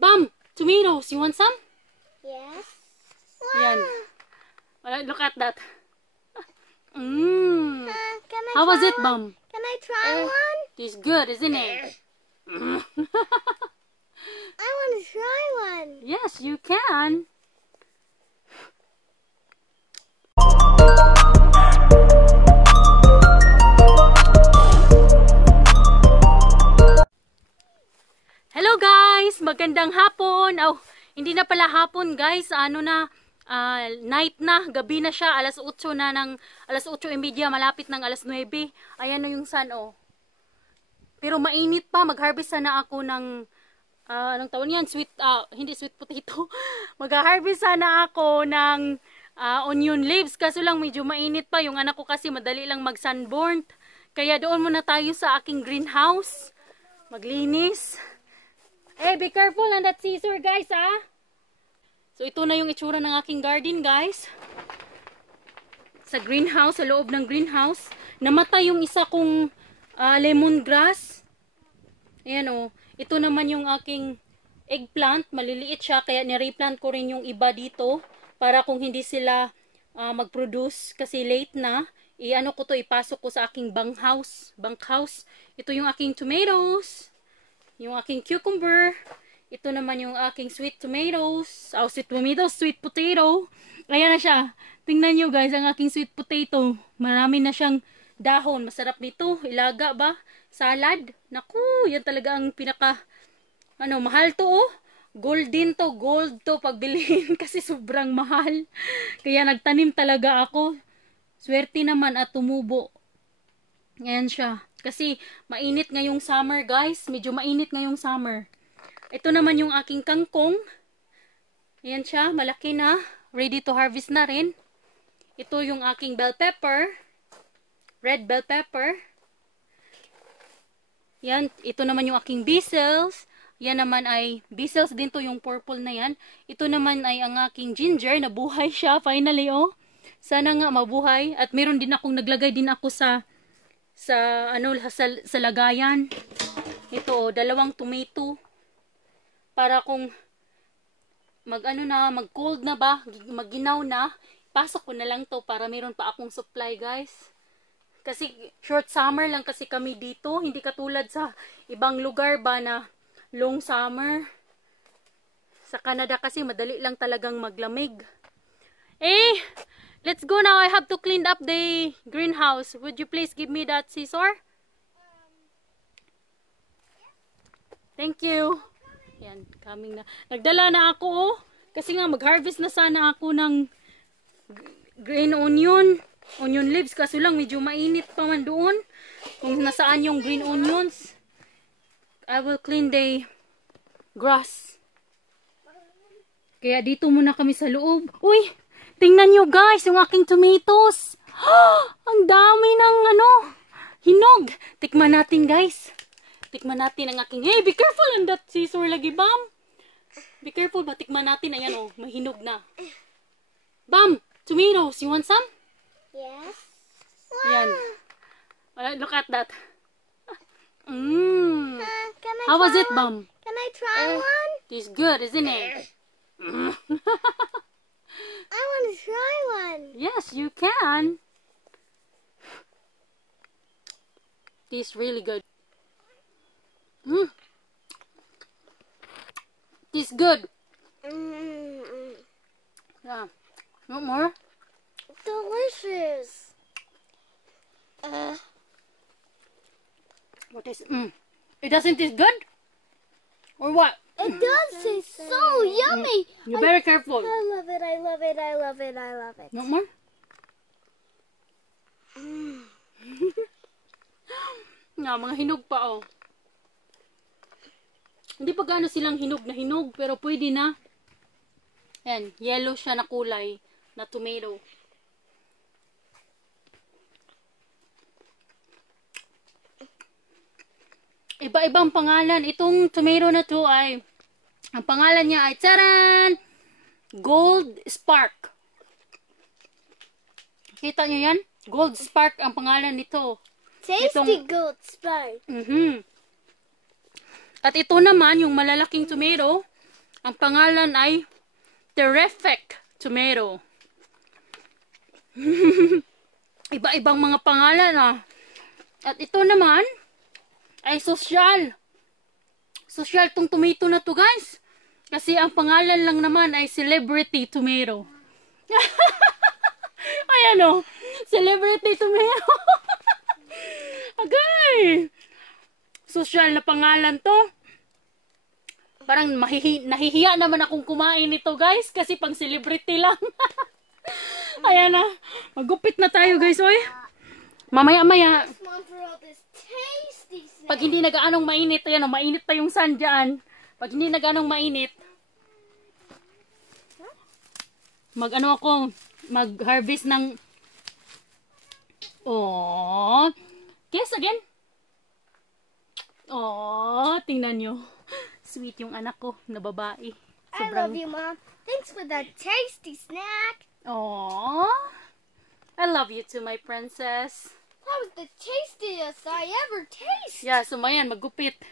Bam! Tomatoes! You want some? Yes. Yan. Look at that. Mmm. Can I How was try it, Bam? Can I try one? It's good, isn't it? I want to try one. Yes, you can. Hello guys! Magandang hapon. Oh, hindi na pala hapon guys. Ano na, night na, gabi na siya. Alas 8 na ng, alas 8:30, malapit ng alas 9. Ayan na yung sun, oh. Pero mainit pa. Mag-harvest sana ako ng, anong tawag yan? Hindi sweet potato. Mag-harvest sana ako ng onion leaves. Kaso lang medyo mainit pa. Yung anak ko kasi madali lang mag-sunburnt. Kaya doon muna tayo sa aking greenhouse. Maglinis. Hey, be careful on that scissor, guys, ah. So, ito na yung itsura ng aking garden, guys. Sa greenhouse, sa loob ng greenhouse. Namatay yung isa kong lemongrass. Ayan, oh. Ito naman yung aking eggplant. Maliliit siya, kaya nireplant ko rin yung iba dito. Para kung hindi sila mag-produce, kasi late na, i-ano ko to, ipasok ko sa aking bunkhouse. Ito yung aking tomatoes. Yung aking cucumber. Ito naman yung aking sweet tomatoes. Oh, sweet potato. Ayan na siya. Tingnan nyo guys, ang aking sweet potato. Marami na siyang dahon. Masarap nito. Ilaga ba? Salad. Naku, yan talaga ang pinaka, mahal to, oh. Golden to, gold to pagbilhin kasi sobrang mahal. Kaya nagtanim talaga ako. Swerte naman at tumubo. Ayan siya. Kasi mainit ngayong summer, guys. Medyo mainit ngayong summer. Ito naman yung aking kangkong. Ayan siya, malaki na. Ready to harvest na rin. Ito yung aking bell pepper. Red bell pepper. Yan, ito naman yung aking basils. Yan naman ay, basils din to, yung purple na yan. Ito naman ay ang aking ginger. Nabuhay siya, finally, oh. Sana nga mabuhay. At meron din akong, naglagay din ako sa lagayan. Ito, 2 tomato. Para kung mag-cold na ba, magginaw na, pasok ko na lang to para meron pa akong supply, guys. Kasi short summer lang kasi kami dito, hindi katulad sa ibang lugar ba na long summer. Sa Canada kasi madali lang talagang maglamig. Let's go now. I have to clean up the greenhouse. Would you please give me that scissor? Thank you. Yan, coming na. Nagdala na ako, oh. Kasi nga mag-harvest na sana ako ng green onion leaves. Kaso lang medyo mainit pa man doon. Kung nasaan yung green onions. I will clean the grass. Kaya dito muna kami sa loob. Uy! Tingnan nyo guys, yung aking tomatoes. Ang dami ng hinog. Tikman natin guys. Tikman natin ang aking, hey, be careful on that scissor lagi, Bam. Be careful ba, tikman natin. Ayan, oh, mahinog na. Bam, tomatoes, you want some? Yes. Ayan. Look at that. How was it, Bam? Can I try one? It's good, isn't it? I want to try one. Yes, you can. Tastes really good. Tastes good. Yeah. Want more? Delicious. What is it? It doesn't taste good? Or what? It does taste so yummy. You're very careful. I love it. I love it. I love it. I love it. Want more? Nga, mga hinog pa, oh. Hindi pa gaano silang hinog na hinog, pero pwede na. Yan, yellow siya na kulay na tomato. Iba-ibang pangalan. Itong tomato na to ay, ang pangalan niya ay, taran! Gold Spark. Kita niyo yan? Gold Spark ang pangalan nito. Tasty Gold Spark. At ito naman, yung malalaking tomato, Ang pangalan ay Terrific Tomato. Iba-ibang mga pangalan ah. At ito naman ay social. Social tong tomato na to guys. Kasi ang pangalan lang naman ay Celebrity Tomato. Ayan o. Celebrity Tomato. Agay. Social na pangalan to. Parang nahihiya naman akong kumain nito guys. Kasi pang celebrity lang. Ayan na. Magupit na tayo guys oy. Mamaya-maya. Pag hindi nagaanong mainit. Ayan o. Mainit pa yung sun dyan. Pag hindi nagaanong mainit. Mag-ano ako. Mag-harvest ng... Oh. Kiss again. Oh. Tingnan nyo. Sweet yung anak ko na babae. I love you, Mom. Thanks for that tasty snack. Oh. I love you too, my princess. That was the tastiest I ever tasted. Yeah, so mayan, maggupit.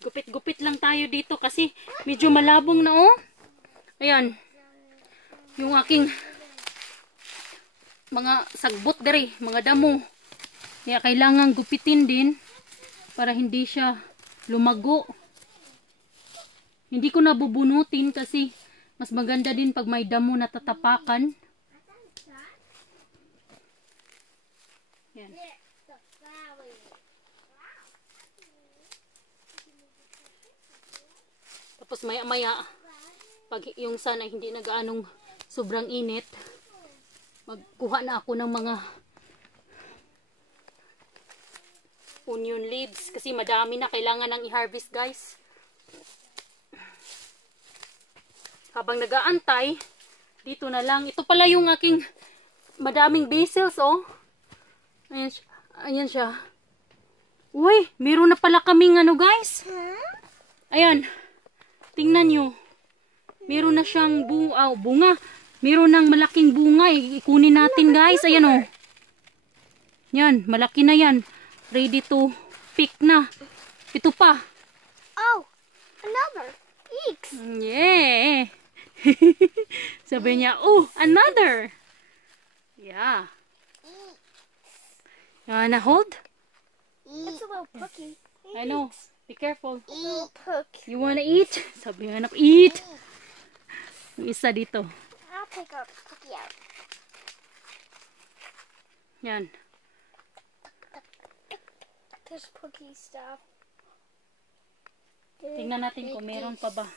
Gupit-gupit lang tayo dito kasi medyo malabong na oh. Ayan. Yung aking mga sagbot dere, mga damo. Kaya kailangan gupitin din para hindi siya lumago. Hindi ko nabubunutin kasi mas maganda din pag may damo na tatapakan. Yan. Tapos maya-maya, pag yung sana hindi nagaanong sobrang init, magkuha na ako ng mga onion leaves kasi madami na kailangan nang i-harvest guys. Habang nag-aantay, dito na lang. Ito pala yung aking madaming basils oh. Ayan, ayan siya. Uy, meron na pala kaming ano guys. Ayan. Tingnan nyo. Meron na siyang bunga. Meron ng malaking bunga. Ikunin natin guys. Ayan o. Yan. Malaki na yan. Ready to pick na. Ito pa. Oh, another. Eeks. Yeah. Sabi niya, oh, another. Yeah. You wanna hold? It's a little cookie. I know. Be careful. Poke. You wanna eat? Sabi nga anak, eat. Yung isa dito. I'll pick up cookie out. Yan. There's cookie stuff. Tingnan natin kung meron pa ba.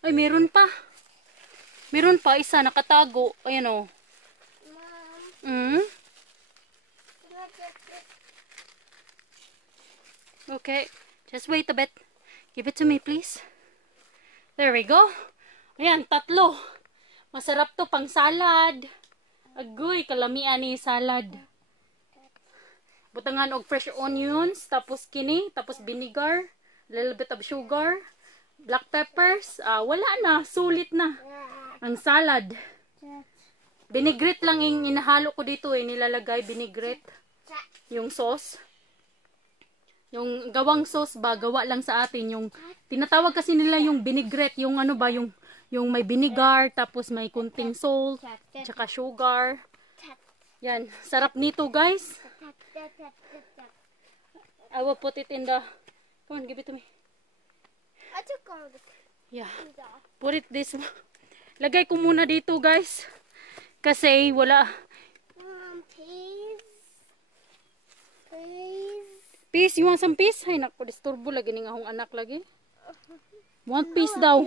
Ay, meron pa. Meron pa isa nakatago. Ayan o. Mom. Okay. Just wait a bit. Give it to me, please. There we go. Ayan, tatlo. Masarap to pang salad. Agoy, kalamian ni salad. Butangan og fresh onions, tapos kini, tapos vinegar, little bit of sugar, black peppers. Wala na, sulit na. Ang salad. Vinaigrette lang yung inahalo ko dito eh, nilalagay vinaigrette. Yung sauce. Yung gawang sauce ba, gawa lang sa atin. Yung, tinatawag kasi nila yung vinaigrette, yung ano ba, yung may vinegar, tapos may kunting salt, tsaka sugar. Yan, sarap nito guys. I will put it in the, come on, give it to me. I took all the Yeah, put it this one. Lagay ko muna dito guys. Kasi wala. Please. Please. Peace, you want some peace? Ay, naku, disturbo lagi ning akong anak lagi. Want peace daw.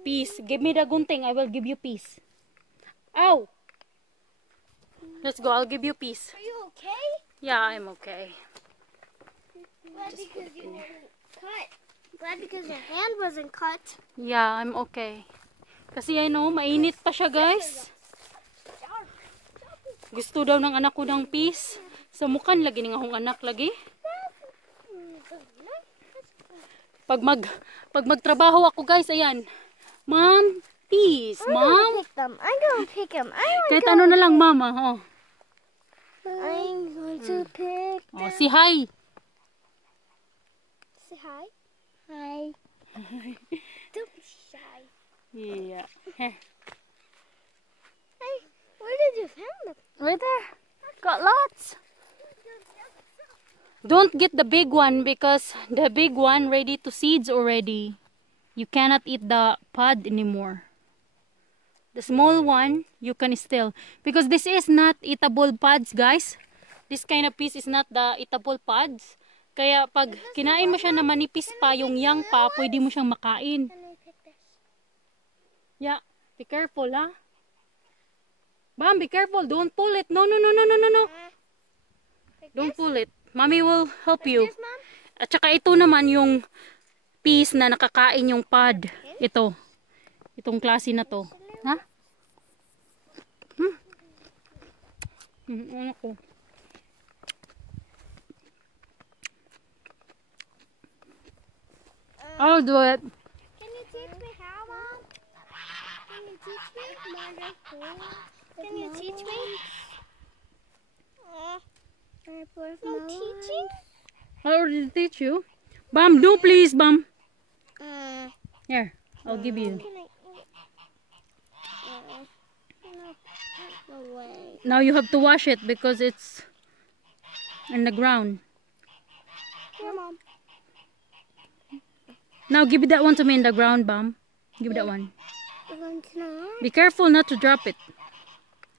Peace. Give me the gunting. I will give you peace. Ow! Let's go. I'll give you peace. Are you okay? Yeah, I'm okay. Glad because you weren't cut. Glad because your hand wasn't cut. Yeah, I'm okay. Kasi I know, mainit pa siya guys. Gusto daw ng anak ko ng peace. Sa mukan lagi ning akong anak lagi. Pag magtrabaho ako guys, ayan. Ma'am, peace, I'm gonna ma'am. pick them. I'm gonna pick them. Kahit ano na lang, mama. Oh. I'm going to pick Oh, them. si hi. Say hi. Hi. Don't be shy. Yeah. Here. Hey, where did you find them? Right there. Got lots. Don't get the big one because the big one ready to seeds already. You cannot eat the pod anymore. The small one, you can still. Because this is not eatable pods, guys. This kind of piece is not the eatable pods. Kaya pag kinain mo siya na manipis pa, yung young pa, pwede mo siyang makain. Can I pick this? Yeah, be careful, ha? Mom, be careful. Don't pull it. No, no, no, no, no, no, no. Pick Don't this? pull it. Mommy will help you. This, Mom? At saka ito naman yung piece na nakakain yung pod. Ito. Itong klase na to. Ha? Ano ko? I'll do it. Can you teach me how, Mom? Can you teach me? Can you teach me? No teaching? I already teach you. Bam, do please, Bam. Uh, Here, I'll give you. Can I eat? No way. Now you have to wash it because it's in the ground. Here, Mom. Now give that one to me in the ground, Bam. Give that one. Not. Be careful not to drop it.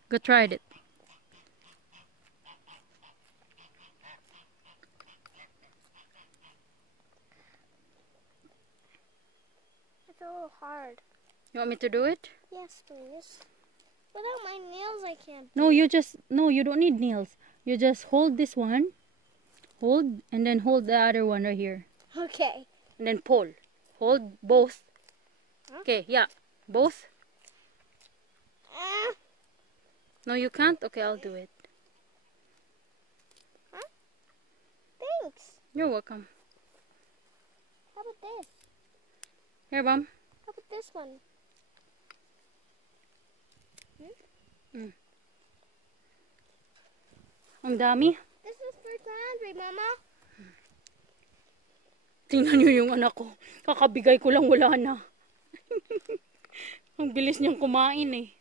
Go try it. It's a little hard. You want me to do it? Yes, please. Without my nails, I can't. No, you don't need nails. You just hold this one. Hold, and then hold the other one right here. Okay. And then pull. Hold both. Okay, yeah. Both. No, you can't? Okay, I'll do it. Thanks. You're welcome. How about this? Here, Bam. How about this one? Ang dami. This is for laundry, Mama. Tingnan nyo yung anak ko. Kakabigay ko lang, wala na. Ang bilis niyang kumain eh.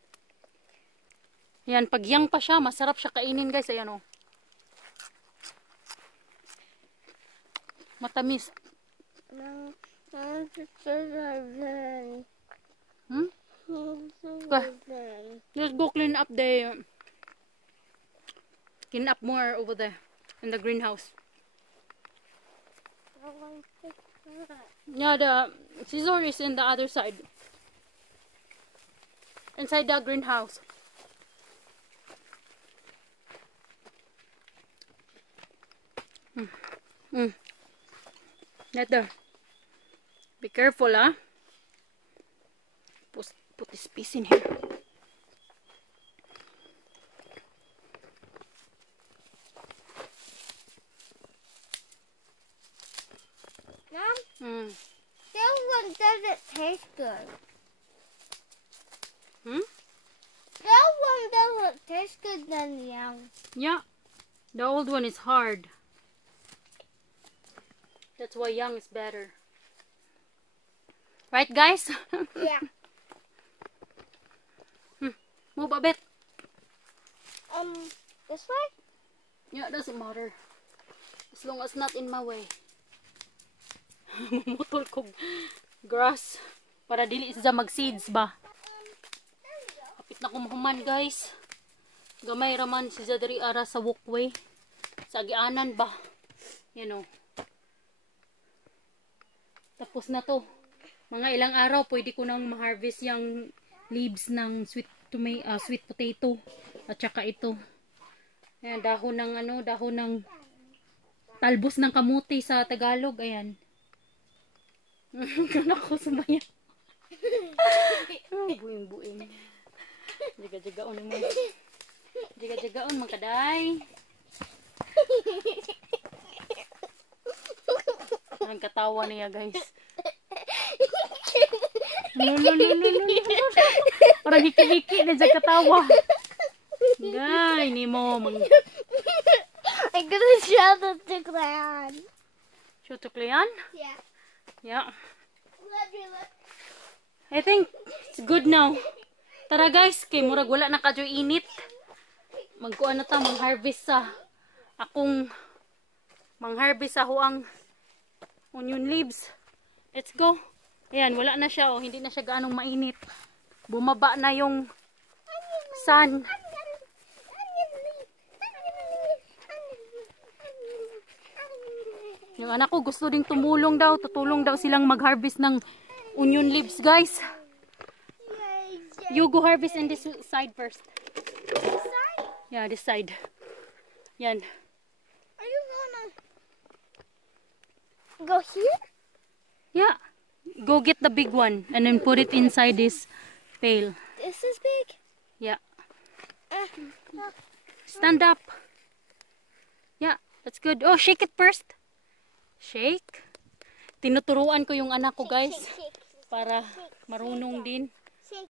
Ayan, pag young pa siya, masarap siya kainin guys. Ayan o. Matamis. No. Hmm? Let's go clean up clean up more over there in the greenhouse. Yeah, the scissor is in the other side. Inside the greenhouse. Right there. Be careful, huh? Put this piece in here. Mom, this one doesn't taste good. That one doesn't taste good than the young. Yeah, the old one is hard. That's why young is better. Right, guys? Yeah. Move a bit. This way? Yeah, it doesn't matter. As long as not in my way. Mamutol ko grass para dili siya mag-seeds ba. Kapit na kumahuman guys. Gamay raman siya diri ara sa walkway. Sa agianan ba. You know. Tapos na to. Mga ilang araw pwede ko nang ma-harvest yung leaves ng sweet potato at saka ito. Ayan, dahon ng dahon ng talbos ng kamuti sa Tagalog. Ayan. Anak ko sumaya. Buing-buing. Jaga-jagaon mo. Jaga-jagaon magkaday. Ang katawa niya, guys. Lululululul. Parang hiki-hiki na dyan katawa. Gay, ni mo. I'm gonna show them to Clan. Show to Clean? Yeah. Yeah. Look. I think it's good now. Tara guys, kay murag wala na kadyo init. Magkuan na ta, mang-harvest sa huang onion leaves. Let's go. Ayan, wala na siya, oh. Hindi na siya gaanong mainit. Bumaba na yung sun. Yung anak ko gusto ding tumulong daw. Tutulong daw silang mag-harvest ng onion leaves, guys. You go harvest in this side first. This side? Yeah, this side. Yan. Are you gonna go here? Yeah. Go get the big one and then put it inside this pail. This is big? Yeah. Stand up. Yeah, that's good. Oh, shake it first. Shake. Tinuturuan ko yung anak ko, guys, para marunong din.